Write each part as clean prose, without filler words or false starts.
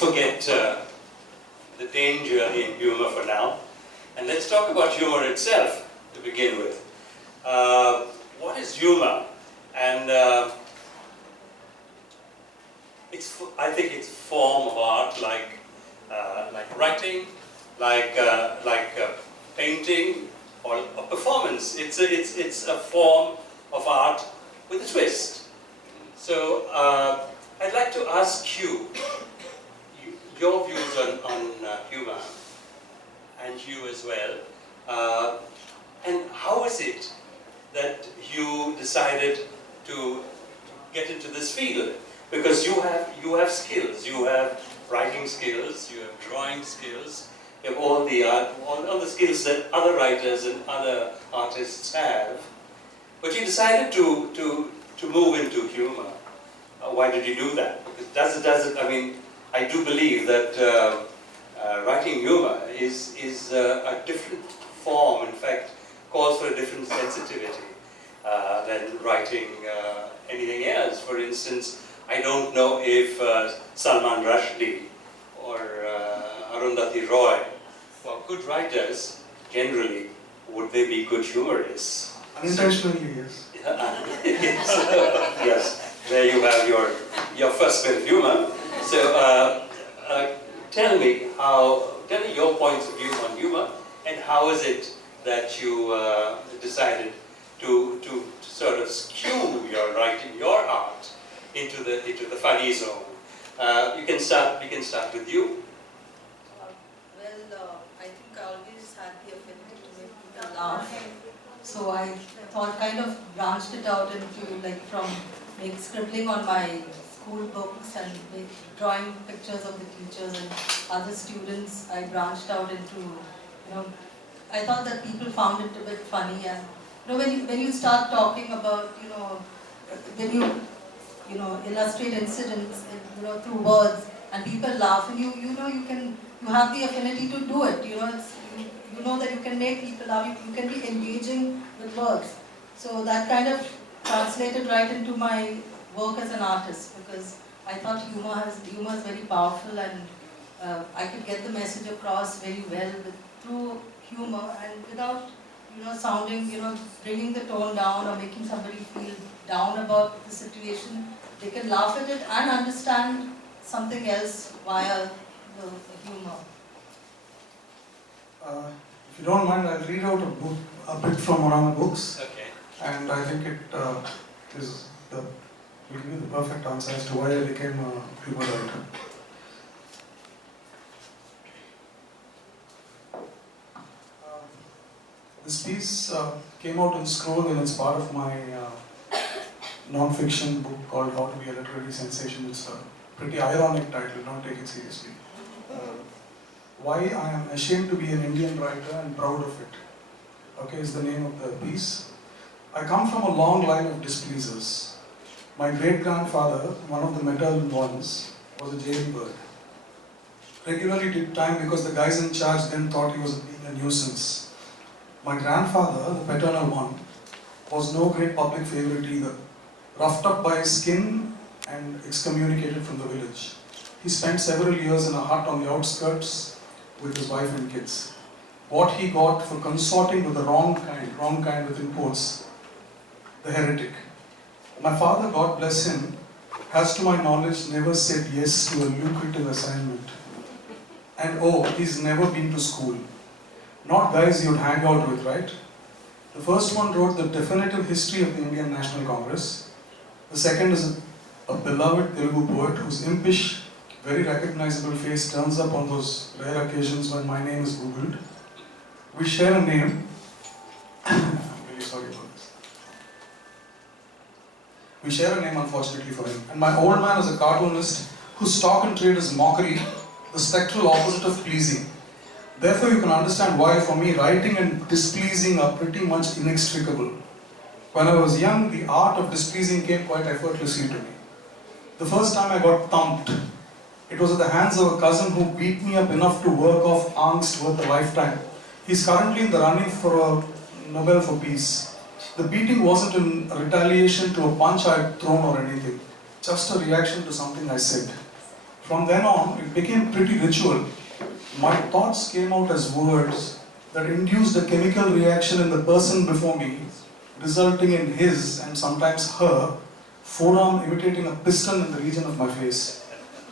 let's forget the danger in humor for now, and let's talk about humor itself to begin with. What is humor? And I think it's a form of art, like writing, like painting, or a performance. It's a form of art with a twist. So I'd like to ask you your views on humor, and you as well. And how is it that you decided to get into this field? Because you have skills, you have writing skills, you have drawing skills, you have all the skills that other writers and other artists have. But you decided to move into humor. Why did you do that? Because does it? I mean, I do believe that writing humor is a different form. In fact, calls for a different sensitivity than writing anything else. For instance, I don't know if Salman Rushdie or Arundhati Roy were good writers. Generally, would they be good humorists? Unintentionally, yes. Yes, there you have your first bit of humor. So tell me your points of view on humor, and how is it that you decided to sort of skew your writing, your art, into the funny zone? We can start with you. I think I always had the affinity to make people laugh. So I thought, kind of branched it out into, like, from scribbling on my school books and drawing pictures of the teachers and other students. I branched out into, I thought that people found it a bit funny, and when you start talking about, when you illustrate incidents, through words, and people laugh, and you have the affinity to do it. You know that you can make people laugh. You can be engaging with words. So that kind of translated right into my work as an artist, because I thought humor is very powerful, and I could get the message across very well through humor, and without sounding, bringing the tone down or making somebody feel down about the situation. They can laugh at it and understand something else via the humor. If you don't mind, I'll read out a bit from one of the books. Okay. And I think it will give you the perfect answer as to why I became a humor writer. This piece came out in Scroll, and it's part of my non-fiction book called How to Be a Literary Sensation. It's a pretty ironic title, don't take it seriously. Why I am ashamed to be an Indian writer and proud of it. Okay, is the name of the piece. I come from a long line of displeasers. My great-grandfather, one of the maternal ones, was a jailbird. Regularly did time because the guys in charge then thought he was being a nuisance. My grandfather, the paternal one, was no great public favorite either. Roughed up by his skin and excommunicated from the village. He spent several years in a hut on the outskirts with his wife and kids. What he got for consorting with the wrong kind with imports, the heretic. My father, God bless him, has to my knowledge never said yes to a lucrative assignment. And he's never been to school. Not guys you'd hang out with, right? The first one wrote the definitive history of the Indian National Congress. The second is a beloved Telugu poet whose impish, very recognizable face turns up on those rare occasions when my name is Googled. We share a name. I'm really sorry about this. We share a name, unfortunately, for him. And my old man is a cartoonist whose stock and trade is mockery, the spectral opposite of pleasing. Therefore, you can understand why, for me, writing and displeasing are pretty much inextricable. When I was young, the art of displeasing came quite effortlessly to me. The first time I got thumped, it was at the hands of a cousin who beat me up enough to work off angst worth a lifetime. He's currently in the running for a Nobel for Peace. The beating wasn't in retaliation to a punch I had thrown or anything, just a reaction to something I said. From then on, it became pretty ritual. My thoughts came out as words that induced a chemical reaction in the person before me, resulting in his, and sometimes her, forearm imitating a piston in the region of my face.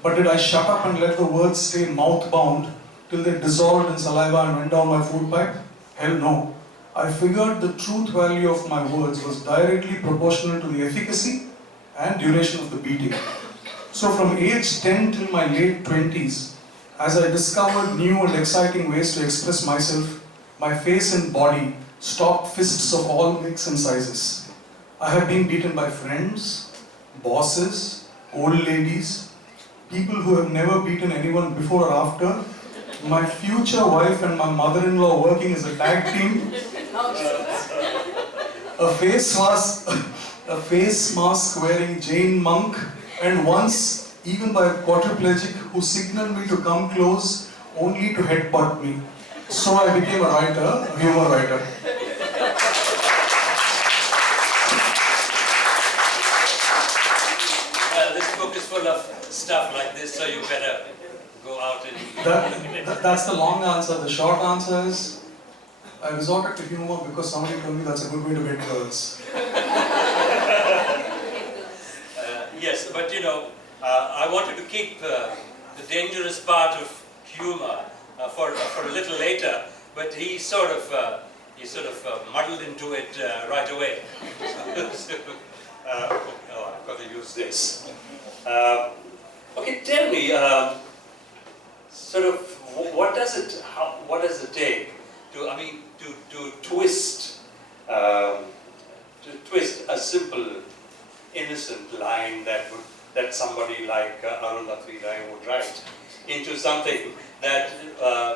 But did I shut up and let the words stay mouth-bound till they dissolved in saliva and went down my food pipe? Hell no. I figured the truth value of my words was directly proportional to the efficacy and duration of the beating. So from age 10 till my late 20s, as I discovered new and exciting ways to express myself, my face and body stopped fists of all makes and sizes. I have been beaten by friends, bosses, old ladies, people who have never beaten anyone before or after, my future wife and my mother-in-law working as a tag team, a face mask wearing Jain monk, and once even by a quadriplegic who signaled me to come close only to headbutt me. So I became a writer, a humor writer. Well, this book is full of stuff like this, so you better go out and... That's the long answer. The short answer is, I resorted to humor because somebody told me that's a good way to get girls. Yes, but you know, I wanted to keep the dangerous part of humor for a little later, but he sort of muddled into it right away. Oh, I've got to use this. Okay, tell me, what does it take to, to twist a simple, innocent line that somebody like Arundhati Rai would write into something that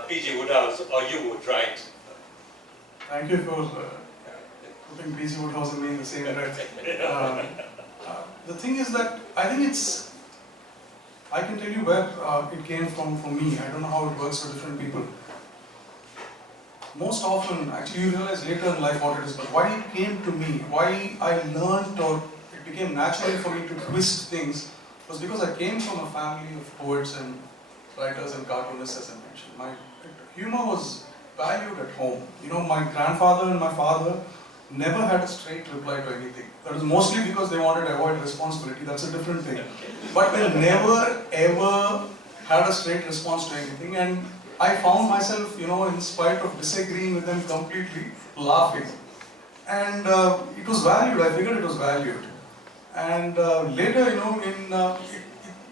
P.G. Woodhouse or you would write? Thank you for putting P.G. Woodhouse and me in the same breath. The thing is that I can tell you where it came from for me. I don't know how it works for different people. Most often, actually you realize later in life what it is, but why it came to me, why I learned or it became natural for me to twist things was because I came from a family of poets and writers and cartoonists, as I mentioned. My humor was valued at home. You know, my grandfather and my father never had a straight reply to anything. That was mostly because they wanted to avoid responsibility. That's a different thing. But they never ever had a straight response to anything, and I found myself, you know, in spite of disagreeing with them completely, laughing. And it was valued. I figured it was valued. And later, you know,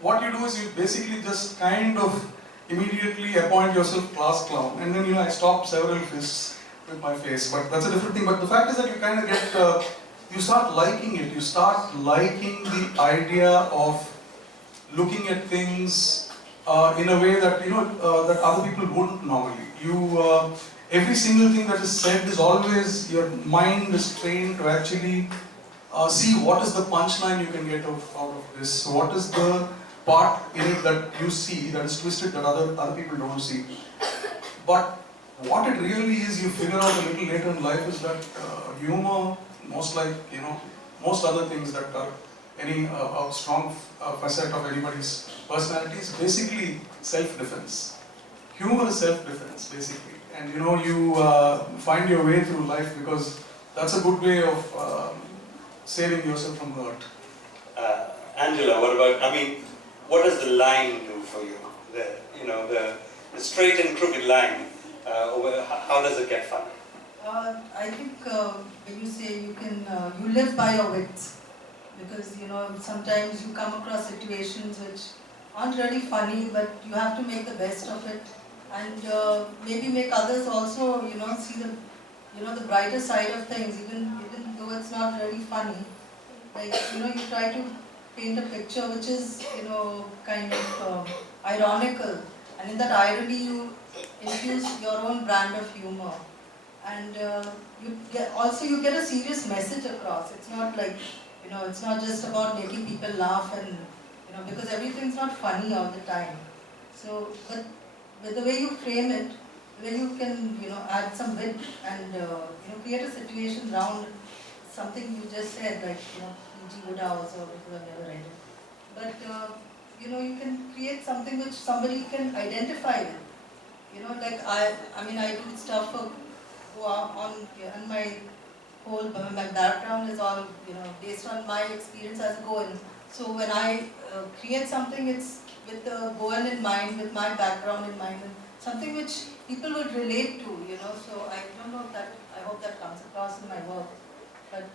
what you do is you basically just kind of immediately appoint yourself class clown. And then, you know, I stopped several fists with my face. But that's a different thing. But the fact is that you kind of get, you start liking it. You start liking the idea of looking at things in a way that, you know, that other people wouldn't normally. You, every single thing that is said is always, your mind is trained to actually see what is the punchline you can get out of this. So what is the part in it that you see that is twisted that other people don't see. But what it really is, you figure out a little later in life, is that humor, most like, you know, most other things that are any a strong facet of anybody's personality, is basically self-defense. Humor is self-defense, basically. And you know, you find your way through life because that's a good way of saving yourself from hurt. Angela, what about, I mean, what does the line do for you? The straight and crooked line, how does it get funny? I think when you say you can, you live by your wits. Because, you know, sometimes you come across situations which aren't really funny, but you have to make the best of it. And maybe make others also, you know, see the, you know, the brighter side of things, even though it's not really funny. Like, you know, you try to paint a picture which is, you know, kind of ironical. And in that irony, you infuse your own brand of humor. And you get a serious message across. It's not like, you know, it's not just about making people laugh and, you know, because everything's not funny all the time. So, but with the way you frame it, when you can, you know, add some wit and, you know, create a situation around something you just said, like, you know, P.G. Woodhouse or people have never read it. But you know, you can create something which somebody can identify with. You know, like I mean, I do stuff for, on my whole, my background is all, you know, based on my experience as a Goan. So when I create something, it's with the Goan in mind, with my background in mind, and something which people would relate to, you know. So I don't know if that, I hope that comes across in my work. But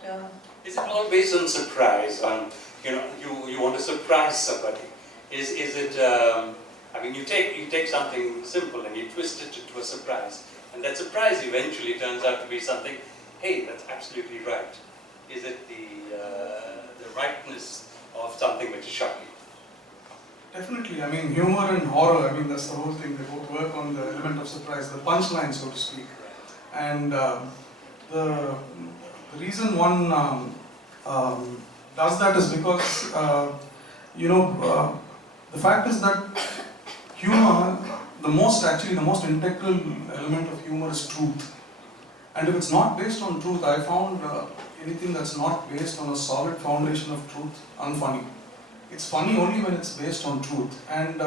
is it all based on surprise? On, you know, you want to surprise somebody. Is it? I mean, you take something simple and you twist it into a surprise, and that surprise eventually turns out to be something. Hey, that's absolutely right. Is it the rightness of something which is shocking? Definitely. I mean, humor and horror, I mean, that's the whole thing. They both work on the element of surprise, the punchline, so to speak. And the reason one does that is because, you know, the fact is that humor, the most integral element of humor is truth. And if it's not based on truth, I found anything that's not based on a solid foundation of truth unfunny. It's funny only when it's based on truth. And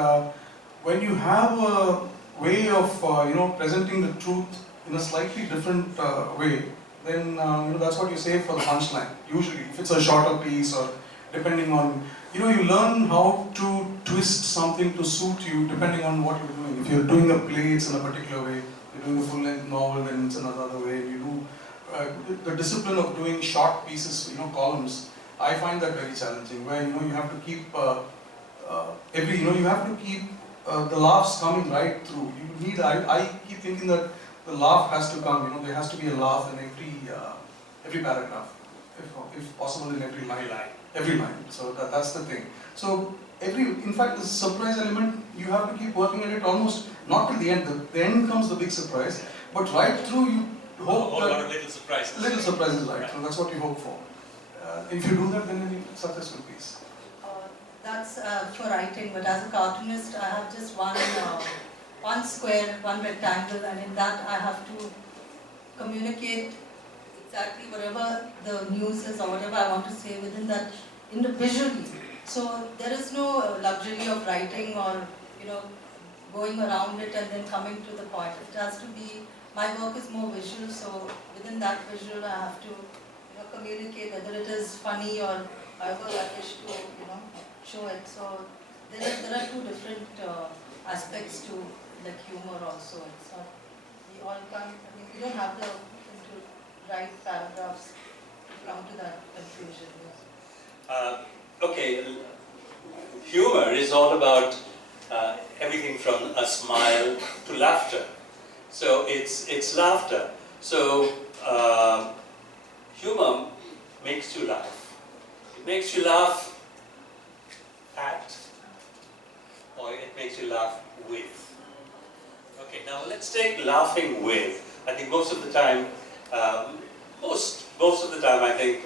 when you have a way of you know, presenting the truth in a slightly different way, then you know, that's what you save for the punchline. Usually, if it's a shorter piece, or depending on, you know, you learn how to twist something to suit you depending on what you're doing. If you're doing a play, it's in a particular way. You're doing a full-length novel, then it's another way. You do the discipline of doing short pieces, you know, columns. I find that very challenging. Where, you know, you have to keep you have to keep the laughs coming right through. You need. I keep thinking that the laugh has to come. You know, there has to be a laugh in every paragraph, if possible in every line. Every line. So that's the thing. So in fact, the surprise element, you have to keep working at it almost not till the end. The end comes the big surprise, but right through you hope that Little surprises. Little surprises right through. That's what you hope for. If you do that, then you're successful piece. that's for writing, but as a cartoonist, I have just one square, one rectangle, and in that I have to communicate exactly whatever the news is or whatever I want to say within that, visually. So there is no luxury of writing or, you know, going around it and then coming to the point. It has to be, my work is more visual, so within that visual I have to, you know, communicate whether it is funny or however I wish to, you know, show it. So there are two different aspects to like humor also. It's not, we all can't, I mean, we don't have to write paragraphs to come to that conclusion. Okay, humor is all about everything from a smile to laughter. So it's laughter. So humor makes you laugh. It makes you laugh at, or it makes you laugh with. Okay, now let's take laughing with. I think most of the time, most of the time, I think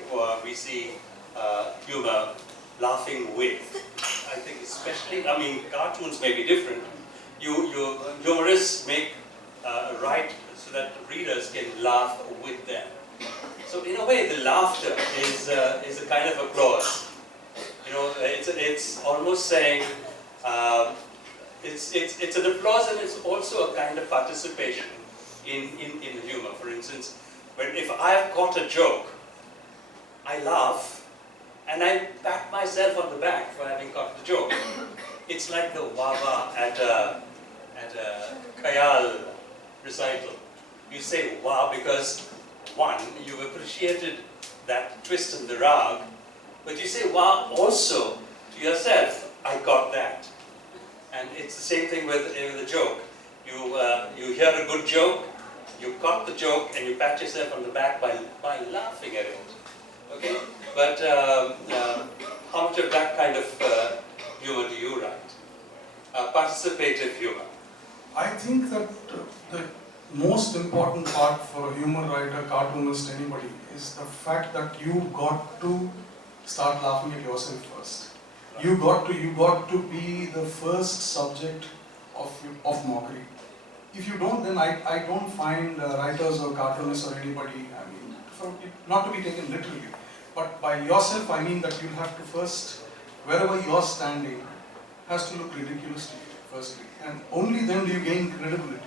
we see humor laughing with. I think especially, I mean, cartoons may be different. Humorists write so that readers can laugh with them. So in a way, the laughter is a kind of applause. You know, it's almost saying it's an applause, and it's also a kind of participation in the humor. For instance, if I have caught a joke, I laugh and I pat myself on the back for having caught the joke. It's like the wah-wah at a khayal recital. You say wah because, one, you've appreciated that twist in the rag, but you say wah also to yourself, I got that. And it's the same thing with a joke. You hear a good joke, you caught the joke, and you pat yourself on the back by laughing at it. Okay? But how much of that kind of humor do you write? Participative humor. I think that the most important part for a humor writer, cartoonist, anybody, is the fact that you got to start laughing at yourself first. You got to be the first subject of mockery. If you don't, then I don't find writers or cartoonists or anybody, I mean, not to be taken literally, but by yourself, I mean that you have to first, wherever you're standing, has to look ridiculous to you, firstly, and only then do you gain credibility.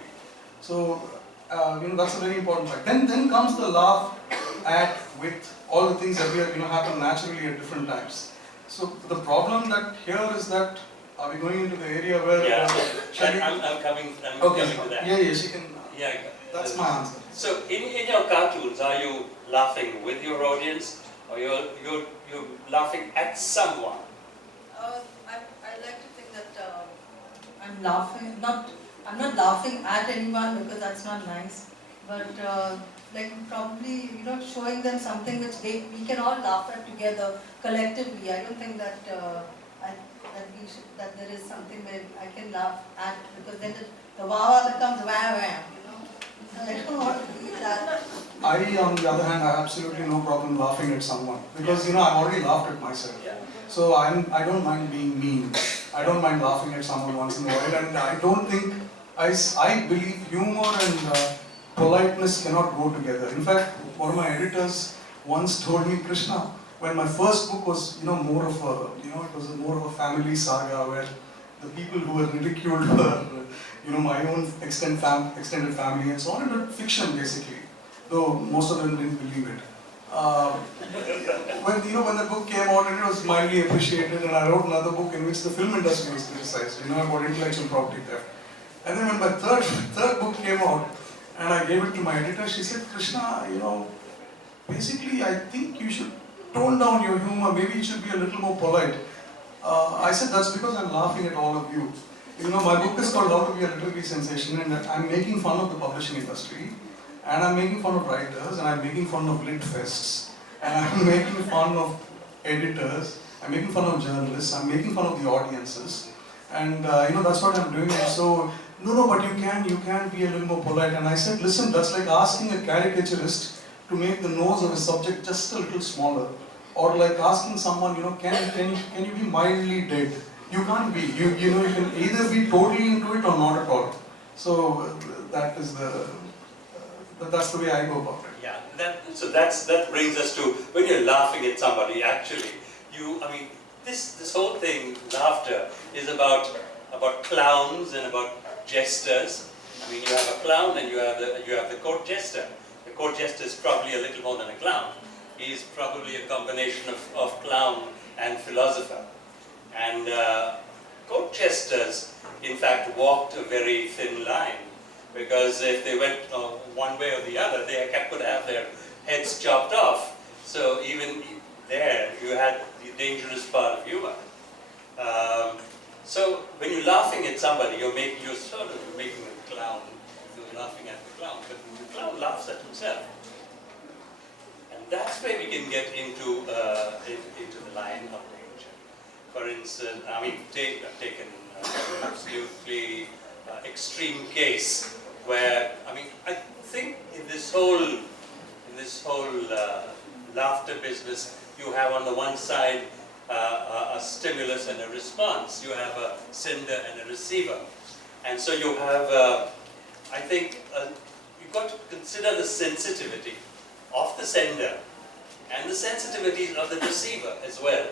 So, that's a very important fact. Then comes the laugh, act, wit, all the things that happen naturally at different times. So the problem that here is that, are we going into the area where... I'm coming to that. Yeah, she can... That's my answer. So in your cartoons, are you laughing with your audience, or you're laughing at someone? I like to think that I'm laughing, I'm not laughing at anyone because that's not nice, but like probably showing them something which we can all laugh at together collectively. I don't think that that there is something where I can laugh at, because then the wah becomes wah. I don't want to be that. I, on the other hand, I have absolutely no problem laughing at someone, because I've already laughed at myself. So I don't mind being mean. I don't mind laughing at someone once in a while, and I don't think I believe humor and politeness cannot go together. In fact, one of my editors once told me, Krishna, when my first book was more of a it was more of a family saga where the people who were ridiculed were my own extended family and so on, and fiction basically, though most of them didn't believe it. When the book came out, and it was mildly appreciated, and I wrote another book in which the film industry was criticized, about intellectual property theft. And then when my third book came out, and I gave it to my editor, she said, Krishna, basically I think you should tone down your humor, maybe it should be a little more polite. I said, that's because I'm laughing at all of you. My book is called How to Be a Literary Sensation, and I'm making fun of the publishing industry, and I'm making fun of writers, and I'm making fun of lit fests, and I'm making fun of editors, I'm making fun of journalists, I'm making fun of the audiences, and that's what I'm doing. And so, no, but you can be a little more polite. And I said, listen, that's like asking a caricaturist to make the nose of a subject just a little smaller, or like asking someone, can you be mildly dead? You can't be. You can either be totally into it or not at all. So that's the way I go about it. Yeah, that brings us to, when you're laughing at somebody, actually, this whole thing, laughter, is about clowns and about jesters. You have a clown and you have the court jester. The court jester is probably a little more than a clown. He is probably a combination of clown and philosopher. And court jesters, in fact, walked a very thin line, because if they went one way or the other, they could have their heads chopped off. So even there, you had the dangerous part of humor. So when you're laughing at somebody, you're sort of making a clown. You're laughing at the clown, but the clown laughs at himself. And that's where we can get into the line of danger. For instance, take an absolutely extreme case where I think in this whole laughter business, you have on the one side a stimulus and a response. You have a sender and a receiver, and so you have. I think you've got to consider the sensitivity of the sender and the sensitivity of the receiver as well.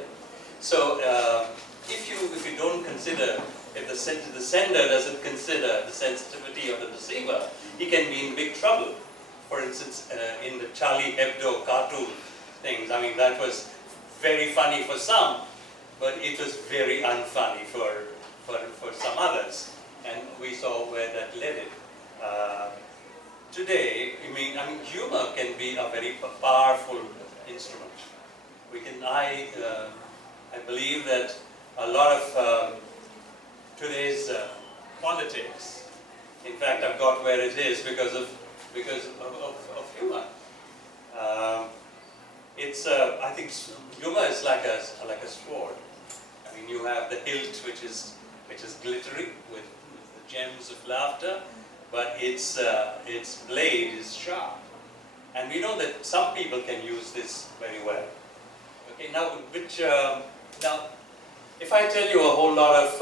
So if you don't consider, if the sender doesn't consider the sensitivity of the receiver, he can be in big trouble. For instance, in the Charlie Hebdo cartoon things, that was very funny for some, but it was very unfunny for some others, and we saw where that led it. Today, humor can be a very powerful instrument. I believe that a lot of today's politics, in fact, I've got where it is because of humor. I think humor is like a sword. You have the hilt, which is glittery with the gems of laughter, but its blade is sharp. And we know that some people can use this very well. Okay, now if I tell you a whole lot of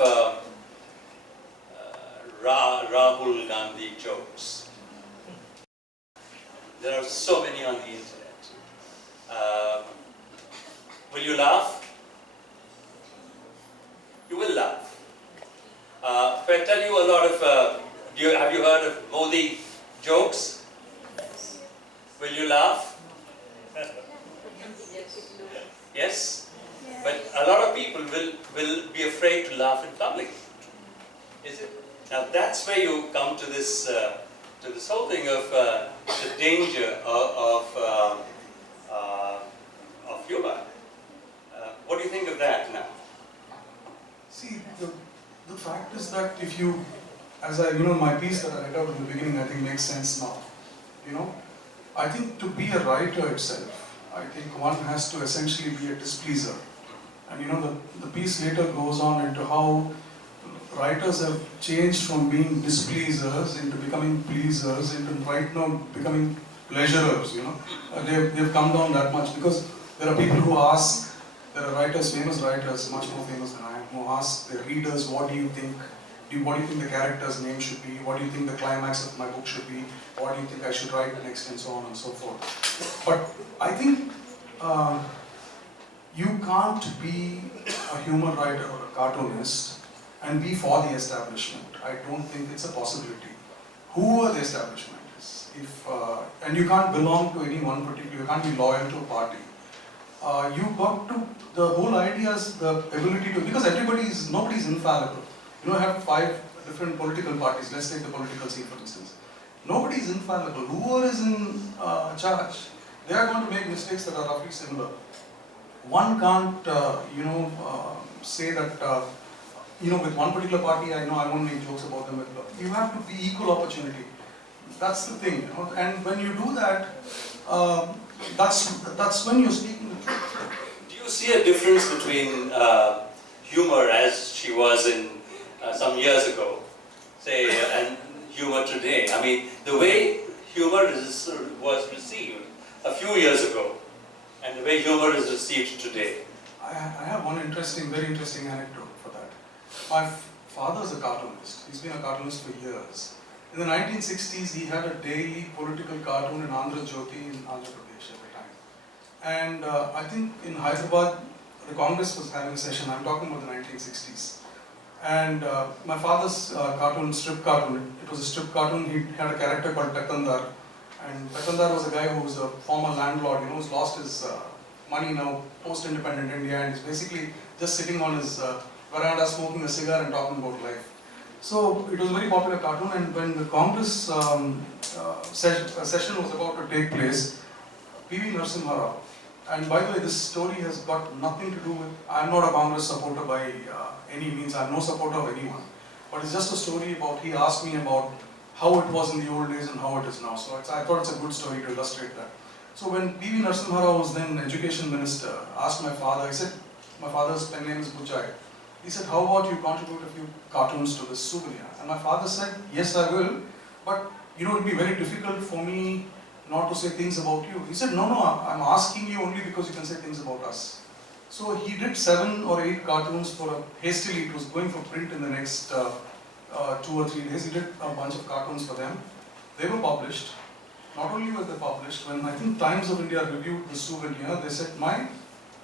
Rahul Gandhi jokes, there are so many on the internet. Will you laugh? You will laugh. sort of, have you heard of Modi jokes? Will you laugh? Yes? But a lot of people will be afraid to laugh in public. Is it? Now that's where you come to this whole thing of the danger of humor. What do you think of that now? See, the fact is that if you, as I, my piece that I read out in the beginning, I think makes sense now. I think to be a writer itself, I think one has to essentially be a displeaser. And the piece later goes on into how writers have changed from being displeasers into becoming pleasers, into right now becoming pleasurers, They've come down that much because there are people who ask, there are writers, famous writers, much more famous than I am, who ask their readers, what do you think the character's name should be? What do you think the climax of my book should be? What do you think I should write next, and so on and so forth. But I think you can't be a humor writer or a cartoonist and be for the establishment. I don't think it's a possibility. Whoever the establishment is, and you can't belong to any one particular, you can't be loyal to a party. You got to, the whole idea is the ability to, because nobody's infallible. I have 5 different political parties. Let's take the political scene for instance. Nobody is infallible. Whoever is in charge, they are going to make mistakes that are roughly similar. One can't, say that, with one particular party, I won't make jokes about them. You have to be equal opportunity. That's the thing, And when you do that, that's when you're speaking the truth. Do you see a difference between humor as she was in some years ago, say, and humor today? I mean, the way humor was received a few years ago, and the way humor is received today. I have one very interesting anecdote for that. My father's a cartoonist. He's been a cartoonist for years. In the 1960s, he had a daily political cartoon in Andhra Jyoti in Andhra Pradesh at the time. And I think in Hyderabad, the Congress was having a session. I'm talking about the 1960s. And my father's strip cartoon, it was a strip cartoon. He had a character called Takandar. And Takandar was a guy who was a former landlord, who's lost his money now, post-independent India, and is basically just sitting on his veranda, smoking a cigar and talking about life. So it was a very popular cartoon, and when the Congress session was about to take place, P.V. Narasimha Rao, and by the way, this story has got nothing to do with, I'm not a Congress supporter by any means, I'm no supporter of anyone, but it's just a story about, he asked me about how it was in the old days and how it is now. So I thought it's a good story to illustrate that. So when P.V. Narasimha Rao was then education minister, asked my father, he said, my father's pen name is Bujai. He said, how about you contribute a few cartoons to this souvenir? And my father said, yes, I will, but it will be very difficult for me not to say things about you. He said, no, I'm asking you only because you can say things about us. So he did 7 or 8 cartoons hastily, it was going for print in the next 2 or 3 days. He did a bunch of cartoons for them. They were published. Not only were they published, when I think Times of India reviewed the souvenir, they said, my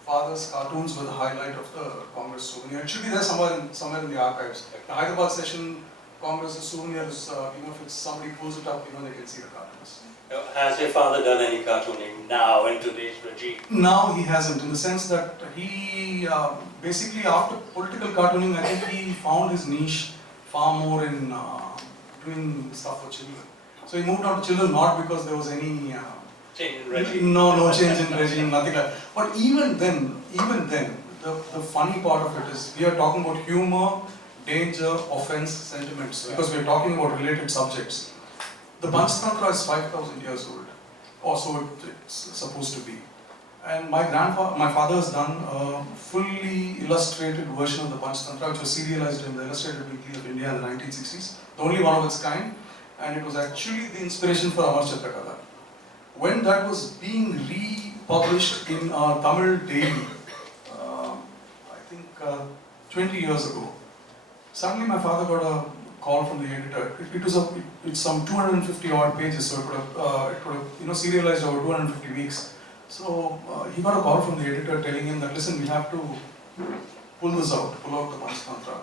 father's cartoons were the highlight of the Congress souvenir. It should be there somewhere in the archives. The Hyderabad session Congress's souvenir is, if somebody pulls it up, they can see the cartoons. Has your father done any cartooning now in today's regime? Now he hasn't, in the sense that he, basically after political cartooning, I think he found his niche far more in doing stuff for children. So he moved on to children not because there was any change in regime. No change in regime, nothing like that. But even then, the funny part of it is we are talking about humor, danger, offense, sentiments, because we are talking about related subjects. The Panchatantra is 5,000 years old, or so it's supposed to be. And my father has done a fully illustrated version of the Panchatantra, which was serialized in the Illustrated Weekly of India in the 1960s, the only one of its kind, and it was actually the inspiration for Amar Chitrakatha. When that was being republished in Tamil daily, I think 20 years ago, suddenly my father got a call from the editor. It's some 250 odd pages, so it would have serialized over 250 weeks. So he got a call from the editor telling him that, listen, we have to pull out the Panchatantra.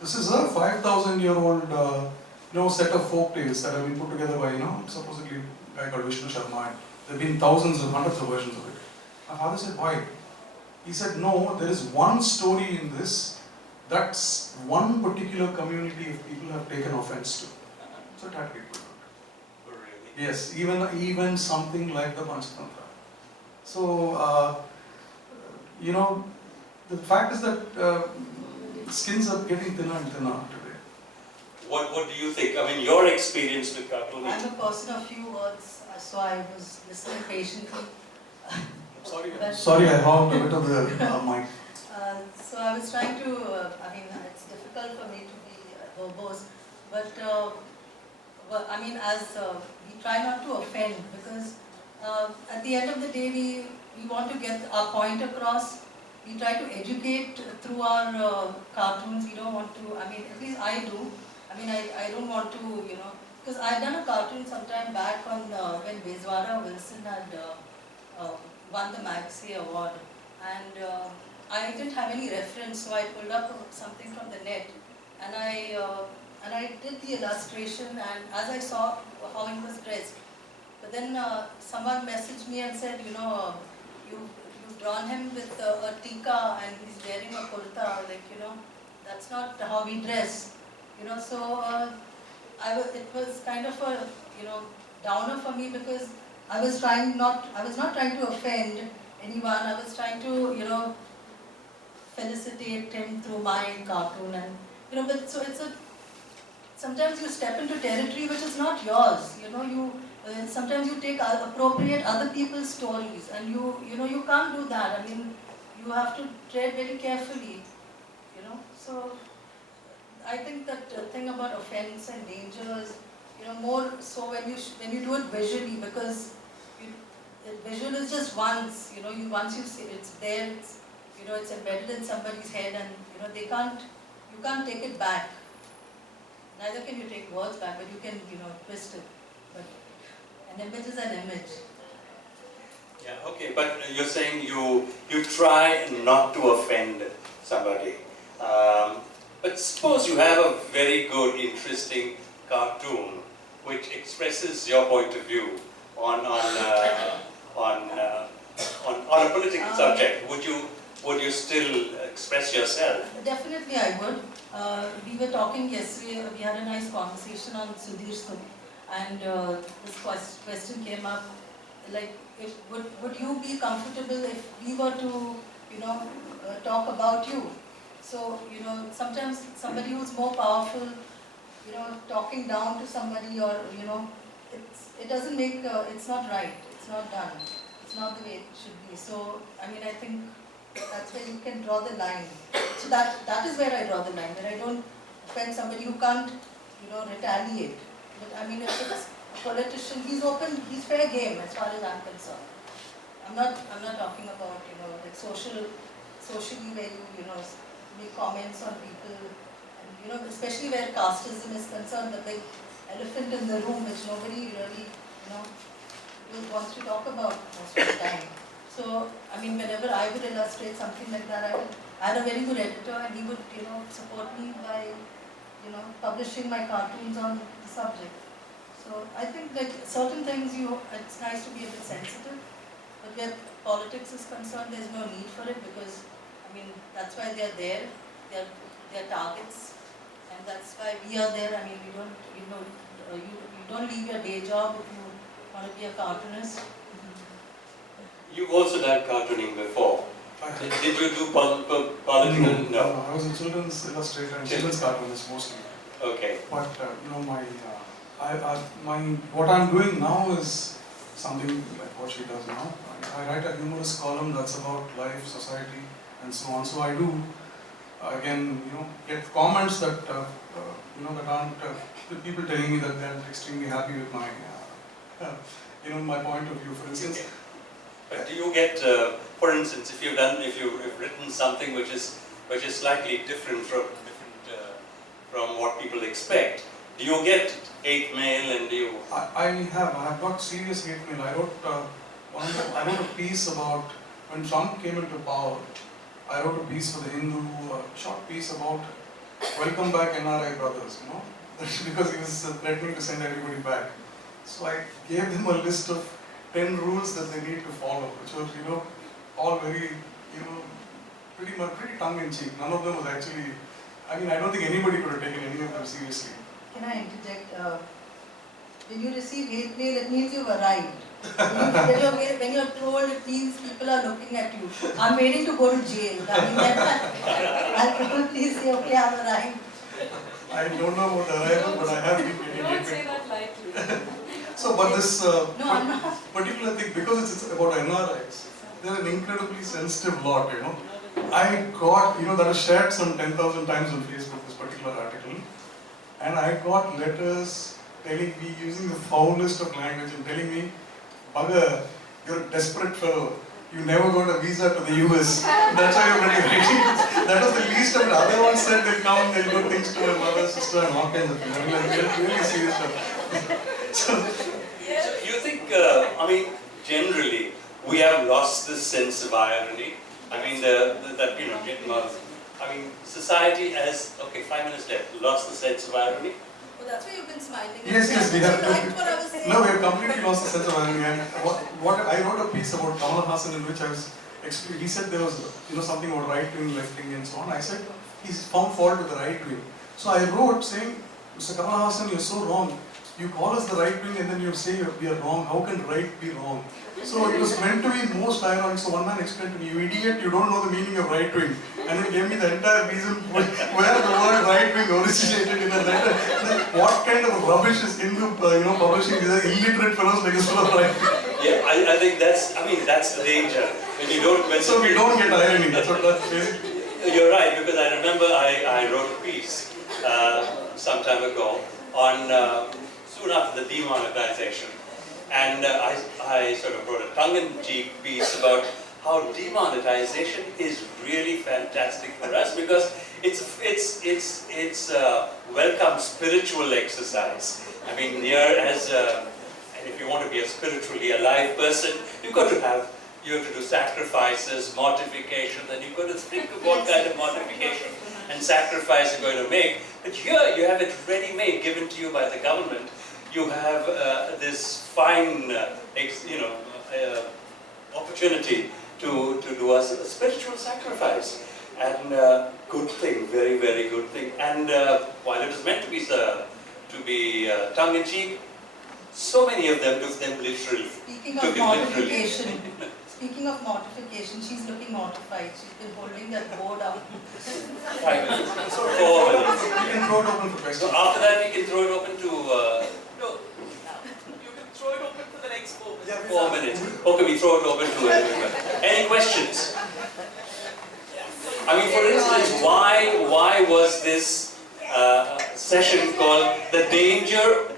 This is a 5,000-year-old set of folk tales that have been put together by supposedly a guy called Vishnu Sharma. There have been thousands and hundreds of versions of it. My father said, why? He said, no, there is one story in this that's one particular community of people have taken offense to. So that people. Really? Yes, even something like the Panchatantra. So, the fact is that skins are getting thinner and thinner today. What do you think? I mean, your experience with cartooning? I'm a person of few words, so I was listening patiently. Sorry, I hogged a bit of the mic. So I was trying to, it's difficult for me to be verbose, but I mean, we try not to offend, because at the end of the day, we want to get our point across. We try to educate through our cartoons. We don't want to, at least I do. I don't want to, because I've done a cartoon sometime back on when Bezwara Wilson had won the Magsae Award, and I didn't have any reference, so I pulled up something from the net, and I did the illustration, and as I saw how he was dressed, but then someone messaged me and said, you've drawn him with a tika and he's wearing a kurta, that's not how we dress, so it was kind of a, downer for me, because I was not trying to offend anyone. I was trying to, felicitate him through my cartoon, and but so sometimes you step into territory which is not yours. Sometimes you take appropriate other people's stories, and you can't do that. You have to tread very carefully. So I think that thing about offense and danger is, more so when you do it visually, because visual is just once, once you see it, it's there, it's embedded in somebody's head, and you can't take it back. Neither can you take words back, but you can, twist it. But an image is an image. Yeah, okay, but you're saying you try not to offend somebody. But suppose you have a very good, interesting cartoon which expresses your point of view on a political subject. Would you still express yourself? Definitely I would. We were talking yesterday, we had a nice conversation on Sudhir Sukh, and this question came up, like, would you be comfortable if we were to, talk about you? So, sometimes somebody who's more powerful, talking down to somebody, or, it doesn't make, it's not right, it's not done, it's not the way it should be. So, I think that's where you can draw the line. So that is where I draw the line, where I don't offend somebody who can't, retaliate. But if it's a politician, he's fair game as far as I'm concerned. I'm not talking about, like socially where you, make comments on people, and, especially where casteism is concerned, the big elephant in the room which nobody really, wants to talk about most of the time. So, whenever I would illustrate something like that, I had a very good editor, and he would, support me by, publishing my cartoons on the subject. So, I think like certain things, it's nice to be a bit sensitive, but where politics is concerned, there's no need for it, because, that's why they're there, they're targets, and that's why we are there. We don't, you don't leave your day job if you want to be a cartoonist. You've also done cartooning before. Did you do political? No. I was a children's illustrator and children's cartoonist mostly. Okay. But what I'm doing now is something like what she does now. I write a humorous column that's about life, society, and so on. So I do, again, get comments that that aren't people telling me that they're extremely happy with my, my point of view. For instance. Okay. But do you get, for instance, if you've written something which is slightly different from what people expect, do you get hate mail, and do you? I have got serious hate mail. I wrote a piece about when Trump came into power. I wrote a piece for the Hindu, a short piece about welcome back NRI brothers, you know, because he was threatening to send everybody back. So I gave them a list of 10 rules that they need to follow, which were, you know, all very, you know, pretty tongue-in-cheek. None of them was actually, I mean, I don't think anybody could have taken any of them seriously. Can I interject? When you receive hate mail, it means you've arrived. When you're told, it means people are looking at you. I'm waiting to go to jail. I mean, I'll people please say, okay, I've arrived. I don't know about arrival, but I have been getting Don't hate say mail. that lightly. So, but this No, I'm not. particular thing, because it's about NRIs, they're an incredibly sensitive lot, you know. I got, you know, that was shared some 10,000 times on Facebook, this particular article, and I got letters telling me, using the foulest of language, and telling me, Bugger, you're a desperate fellow. You never got a visa to the US. That's why you're really writing. That was the least of it. Other ones said they'll come, they'll do things to my mother, sister, and all kinds of things. I mean, like, really serious stuff. So, You think, I mean, generally, we have lost this sense of irony. I mean, that, you know, I mean, society has, okay, 5 minutes left, lost the sense of irony. Well, that's why you've been smiling. yes, we have You liked what I was saying. No, we have completely lost the sense of irony. And what I wrote a piece about Kamal Hassan in which I was he said there was, you know, something about right wing, left wing, and so on. I said he's found fault with the right wing. So I wrote saying, Mr. Kamal Hassan, you're so wrong. You call us the right wing and then you say we are wrong. How can right be wrong? So it was meant to be most ironic. So one man explained to me, you idiot, you don't know the meaning of right wing. And he gave me the entire reason where the word right wing originated in the letter. What kind of rubbish is Hindu, publishing these illiterate fellows like this full of right wing? Yeah, I think that's the danger. When you don't, So we don't get irony. That's what that's basically. You're right, because I remember I wrote a piece some time ago on soon after the demonetization, and I sort of wrote a tongue-in-cheek piece about how demonetization is really fantastic for us because it's a welcome spiritual exercise. I mean, and if you want to be a spiritually alive person, you have to do sacrifices, mortification, and you've got to think of what kind of mortification and sacrifice you're going to make. But here you have it ready-made, given to you by the government. You have this fine, opportunity to do a spiritual sacrifice, and good thing, very, very good thing. And while it is meant to be tongue-in-cheek, so many of them took them literally. Speaking of mortification, she's looking mortified. She's been holding that board up. 5 minutes. We can throw it open for questions. So after that, we can throw it open to. No. You can throw it open for the next 4 minutes. 4 minutes. Okay, we throw it open to everyone. Any questions? I mean, for instance, why was this session called "The Danger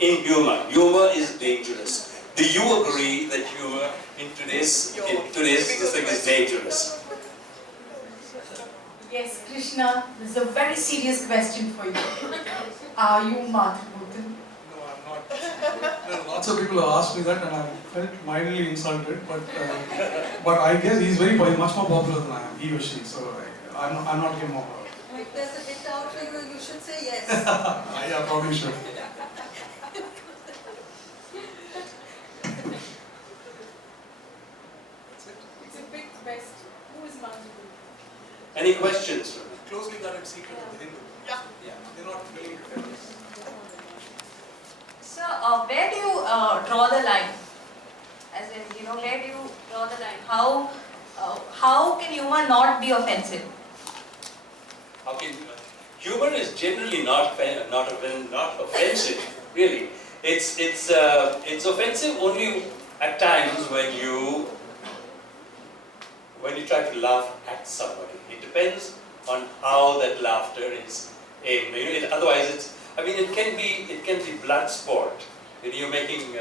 in Humour"? Humour is dangerous. Do you agree that humour in today's this thing is dangerous? Yes, Krishna, this is a very serious question for you. Are you Mathribhutan? No, I'm not. There are lots of people who asked me that, and I felt mildly insulted. But I guess he's much more popular than I am. He or she. So I'm not him or her. If there's a bit out for you, you should say yes. Yeah, probably should. It's a big quest. Who is Mathribhutan? Any questions? Closely guarded secret of the Hindu. Yeah. They're not willing to tell us. So, where do you draw the line? As in, where do you draw the line? How can humor not be offensive? Humor is generally not offensive, really. It's offensive only at times when you try to laugh at somebody. It depends on how that laughter is aimed. Otherwise, it can be blood sport. When you're making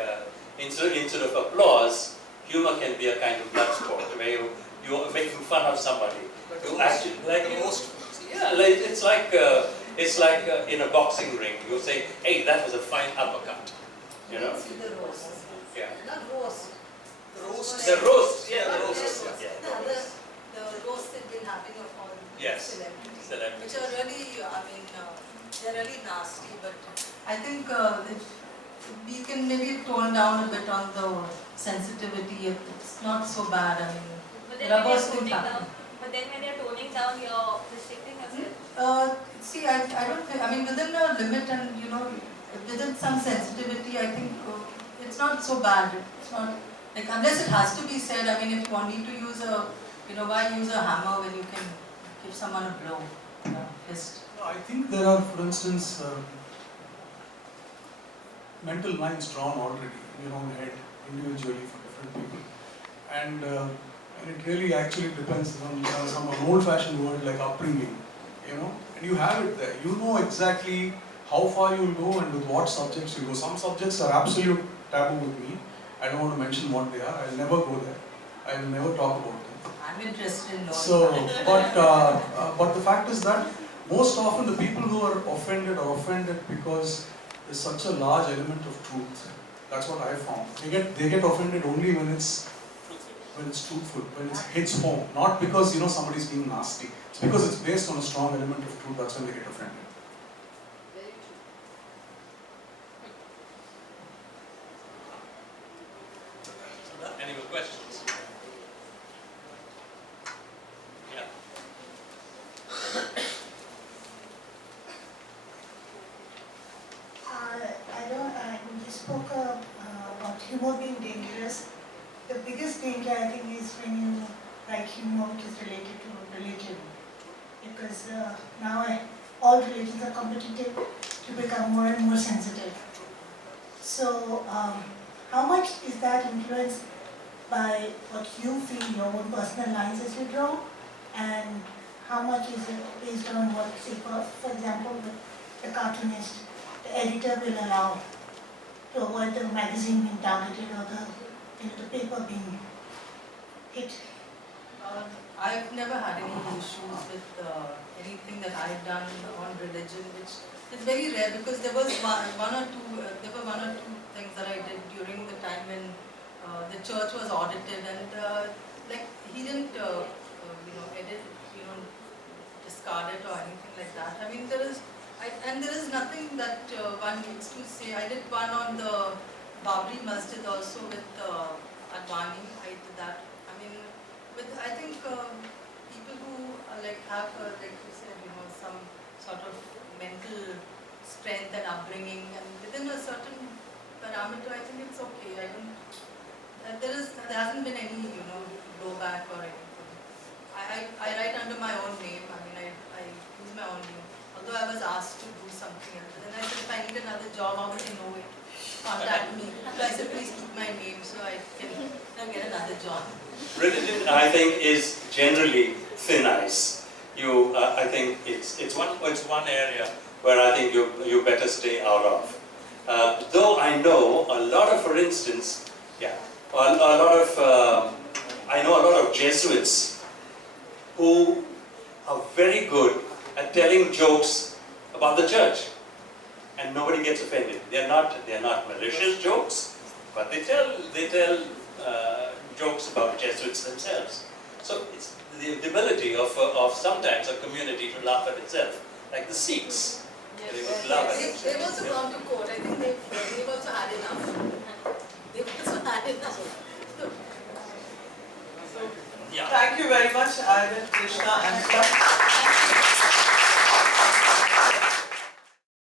instead of applause, humor can be a kind of blood sport where you're making fun of somebody. You actually it's like in a boxing ring. You say, "Hey, that was a fine uppercut." You know. The roast. Yeah. Not roast. The roast. Yeah, the roast. The roast they've been having of all Yes. celebrities, Celebrities. which are really, I mean, they're really nasty. But I think if we can maybe tone down a bit on the sensitivity. It's not so bad. I mean, But then there are when worse you're things toning down, happening. but then when you're toning down, you're restricting yourself. See, I don't think, I mean, within a limit and, you know, within some sensitivity, I think it's not so bad. It's not, like, unless it has to be said, I mean, if you want me to use a, you know, why use a hammer when you can give someone a blow, fist? No, I think there are, for instance, mental lines drawn already in your own head individually for different people. And it really actually depends on some old-fashioned word like upbringing, you know, and you have it there. You know exactly how far you will go and with what subjects you go. Some subjects are absolute taboo with me. I don't want to mention what they are. I'll never go there. I'll never talk about them. I'm interested in knowing. So, but the fact is that most often the people who are offended because there's such a large element of truth. That's what I found. They get offended only when it's truthful, when it hits home. Not because, you know, somebody's being nasty. It's because it's based on a strong element of truth. That's when they get offended. Very true. Any more questions? Yeah. You spoke about humor being dangerous. The biggest danger, I think, is when you write humor which is related to religion. Because now all religions are competitive to become more and more sensitive. So, how much is that influenced by what you feel, your own personal lines as you draw? And how much is it based on what, say, for example, the cartoonist, the editor will allow to avoid the magazine being targeted or the paper being hit? I've never had any issues with anything that I've done on religion, which is very rare because there was one or two things that I did during the time when the church was audited, and like he didn't edit, discard it or anything like that. I mean, there is nothing that one needs to say. I did one on the Babri Masjid also with Advani. I did that. I mean, I think people who have, like you said, some sort of mental strength and upbringing, and within a certain parameter, I think it's okay. There hasn't been any, blowback or anything. I write under my own name. I mean, I use my own name. Although I was asked to do something else, and then I said, if I need another job, how would you know it? Contact me. So I said, please keep my name so I can get another job. Religion, I think, is generally thin ice. I think it's one area where I think you better stay out of. Though I know a lot of, for instance, I know a lot of Jesuits who are very good at telling jokes about the church, and nobody gets offended. They're not malicious jokes, but they tell jokes about Jesuits themselves. So it's the ability of sometimes a community to laugh at itself, like the Sikhs. They would laugh at it. They've also gone to court. I think they've also had enough. They've also had enough. Yeah. Thank you very much, Ivan, Krishna, and Shastri.